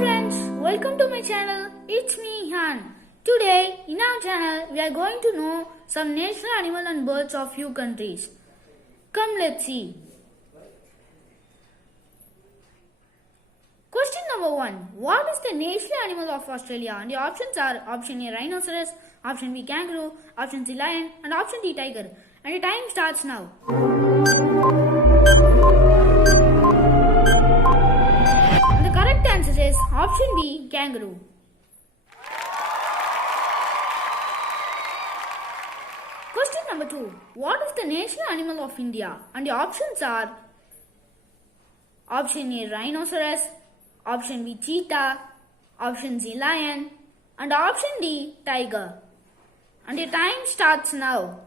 friends, welcome to my channel. It's me Han. Today in our channel we are going to know some national animal and birds of few countries. Come, let's see. Question number 1. What is the national animal of Australia? And the options are option A rhinoceros, option B kangaroo, option C lion and option D tiger. And the time starts now. And the correct answer is option B kangaroo. Question number 2. What is the national animal of India? And the options are option A rhinoceros, option B cheetah, option C lion and option D tiger. And the time starts now.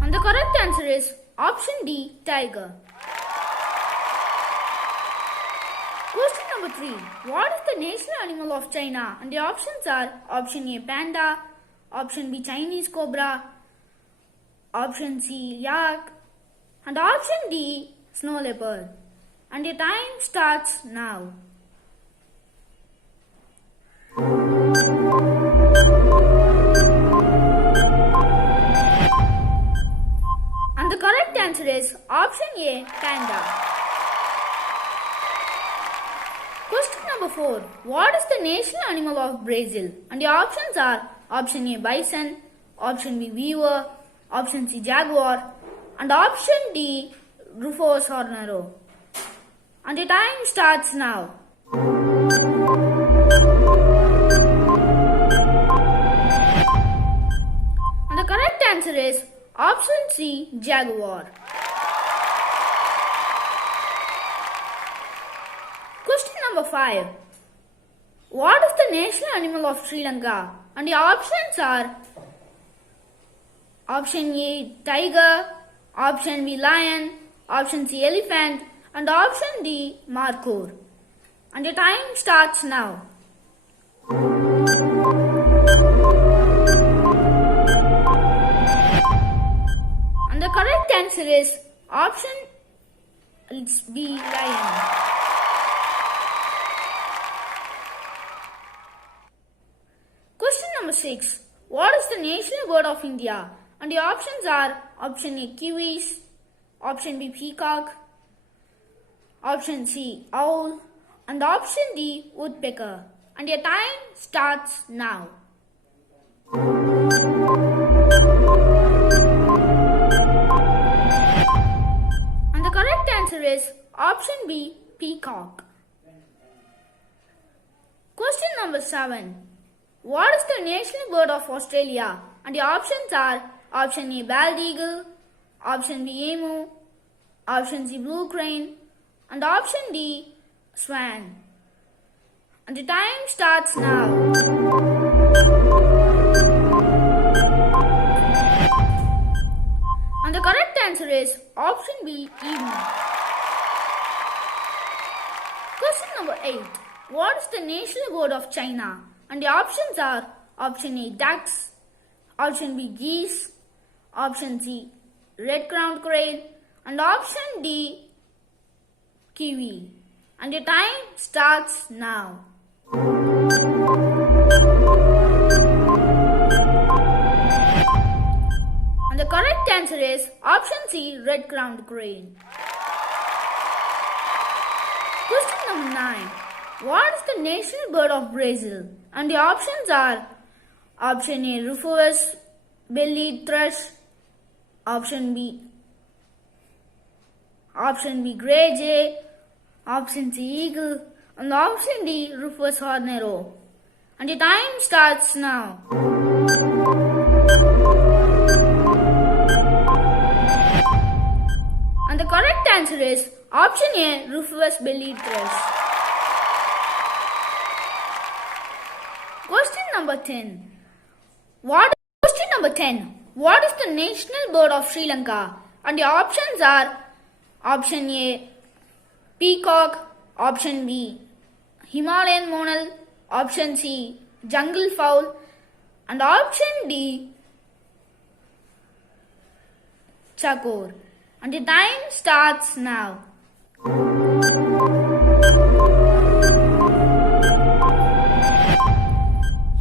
And the correct answer is option D tiger. Question number 3. What is the national animal of China? And the options are option A panda, option B Chinese cobra, option C yak and option D snow leopard. And the time starts now. And the correct answer is option A panda. Question number 4. What is the national animal of Brazil? And the options are option A bison, option B beaver, option C jaguar and option D rufous hornero. And the time starts now. And the correct answer is option C jaguar. Question number 5. What is the national animal of Sri Lanka? And the options are option A tiger, option B lion, option C elephant and option D markhor. And the time starts now. And the correct answer is option B lion. Question number 6. What is the national bird of India? And the options are option A kiwis, option B peacock, option C owl and option D woodpecker. And your time starts now. And the correct answer is option B peacock. Question number 7. What is the national bird of Australia? And the options are option A bald eagle, option B emu, option C blue crane and option D swan. And the time starts now. And the correct answer is option B emu. Question number 8. What is the national bird of China? And the options are option A ducks, option B geese, option C red-crowned crane and option D kiwi. And the time starts now. And the correct answer is option C red-crowned crane. Question number 9. What is the national bird of Brazil? And the options are option A rufous bellied thrush, option B grey jay, option C eagle and option D rufous hornero. And the time starts now. And the correct answer is option A rufous bellied thrush. Question number 10. Question number 10. What is the national bird of Sri Lanka? And the options are option A peacock, option B Himalayan monal, option C jungle fowl and option D chakor. And the time starts now.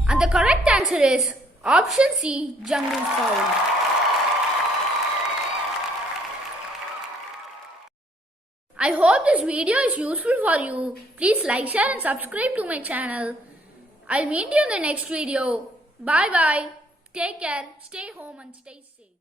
And the correct answer is option C, jungle fowl. I hope this video is useful for you. Please like, share and subscribe to my channel. I'll meet you in the next video. Bye bye. Take care, stay home and stay safe.